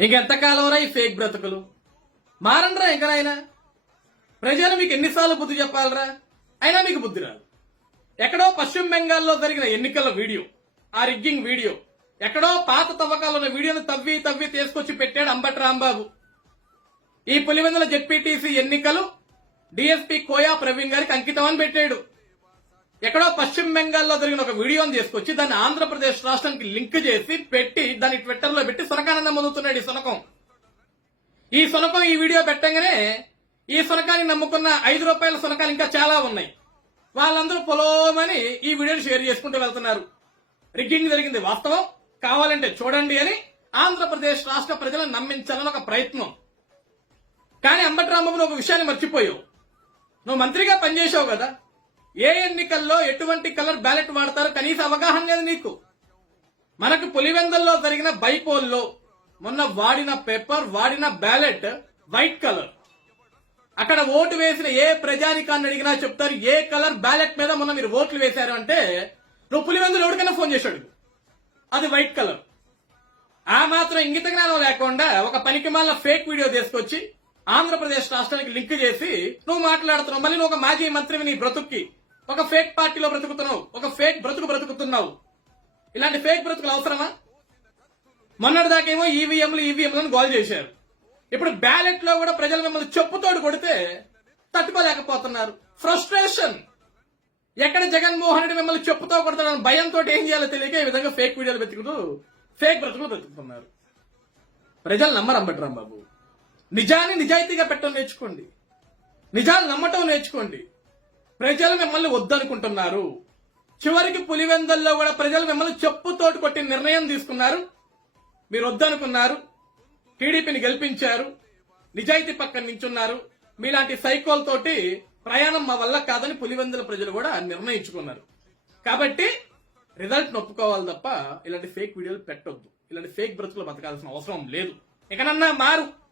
ఇంకెంతకాలంరా ఈ ఫేక్ బ్రతుకులు? మారండ్రా ఇంకనైనా. ప్రజలు మీకు ఎన్నిసార్లు బుద్ధి చెప్పాలరా? అయినా మీకు బుద్ధి రాదు. ఎక్కడో పశ్చిమ బెంగాల్లో జరిగిన ఎన్నికల వీడియో ఆ రిగ్గింగ్ వీడియో ఎక్కడో పాత తవ్వకాలు ఉన్న వీడియోను తవ్వి తవ్వి తీసుకొచ్చి పెట్టాడు అంబటి రాంబాబు. ఈ పులివెందుల జెడ్పీటీసీ ఎన్నికలు డిఎస్పీ కోయా ప్రవీణ్ గారికి అంకితం అని పెట్టాడు. ఎక్కడో పశ్చిమ బెంగాల్లో జరిగిన ఒక వీడియోని తీసుకొచ్చి దాన్ని ఆంధ్రప్రదేశ్ రాష్ట్రానికి లింక్ చేసి పెట్టి దాన్ని ట్విట్టర్లో పెట్టి సునకానందం పొందుతున్నాడు ఈ సునకం. ఈ సునకం ఈ వీడియో పెట్టంగానే ఈ సునకాన్ని నమ్ముకున్న ఐదు రూపాయల సునకాలు ఇంకా చాలా ఉన్నాయి. వాళ్ళందరూ పొలోమని ఈ వీడియోని షేర్ చేసుకుంటూ వెళ్తున్నారు. రిగ్గింగ్ జరిగింది వాస్తవం. కావాలంటే చూడండి అని ఆంధ్రప్రదేశ్ రాష్ట్ర ప్రజలను నమ్మించాలని ఒక ప్రయత్నం. కానీ అంబటి రాంబాబు ఒక విషయాన్ని మర్చిపోయావు. నువ్వు మంత్రిగా పనిచేసావు కదా. ఏ ఎన్నికల్లో ఎటువంటి కలర్ బ్యాలెట్ వాడతారో కనీస అవగాహన లేదు నీకు. మనకు పులివెందల్లో జరిగిన బైపోల్లో మొన్న వాడిన పేపర్ వాడిన బ్యాలెట్ వైట్ కలర్. అక్కడ ఓటు వేసిన ఏ ప్రజానికాన్ని అడిగినా చెప్తారు ఏ కలర్ బ్యాలెట్ మీద మొన్న మీరు ఓట్లు వేశారు అంటే నువ్వు పులివెందులు ఎవరికైనా ఫోన్ చేశాడు. అది వైట్ కలర్. ఆ మాత్రం ఇంగిత జ్ఞానం లేకుండా ఒక పనికి ఫేక్ వీడియో తీసుకొచ్చి ఆంధ్రప్రదేశ్ రాష్ట్రానికి లింక్ చేసి నువ్వు మాట్లాడుతున్నావు మళ్ళీ నువ్వు ఒక మాజీ మంత్రివి నీ బ్రతుక్కి. ఒక ఫేక్ పార్టీలో బ్రతుకుతున్నావు ఒక ఫేక్ బ్రతుకు బ్రతుకుతున్నావు. ఇలాంటి ఫేక్ బ్రతుకులు అవసరమా? మొన్నటిదాకేమో ఈవీఎంలు ఈవీఎంలను గోల్ చేశారు. ఇప్పుడు బ్యాలెట్లో కూడా ప్రజలు మిమ్మల్ని చెప్పుతోడు కొడితే తట్టుకోలేకపోతున్నారు. ఫ్రస్ట్రేషన్ ఎక్కడ జగన్మోహన్ రెడ్డి మిమ్మల్ని చెప్పుతో కొడతాడని భయంతో ఏం చేయాలో తెలియక ఈ విధంగా ఫేక్ వీడియోలు వెతుకుతూ ఫేక్ బ్రతుకులు బ్రతుకుతున్నారు ప్రజలు నమ్మరంబట్రాం బాబు. నిజాన్ని నిజాయితీగా పెట్టడం నేర్చుకోండి. నిజాలు నమ్మటం నేర్చుకోండి. ప్రజలు మిమ్మల్ని వద్దనుకుంటున్నారు. చివరికి పులివెందల్లో కూడా ప్రజలు మిమ్మల్ని చెప్పుతోటి కొట్టి నిర్ణయం తీసుకున్నారు. మీరు వద్దనుకున్నారు. టీడీపీని గెలిపించారు. నిజాయితీ పక్కన నించున్నారు. మీలాంటి సైకోల్తోటి ప్రయాణం మా వల్ల కాదని పులివెందుల ప్రజలు కూడా నిర్ణయించుకున్నారు. కాబట్టి రిజల్ట్ నొప్పుకోవాలి తప్ప ఇలాంటి ఫేక్ వీడియోలు పెట్టొద్దు. ఇలాంటి ఫేక్ బ్రతుకులు బతకాల్సిన అవసరం లేదు. ఇకనన్నా మారు.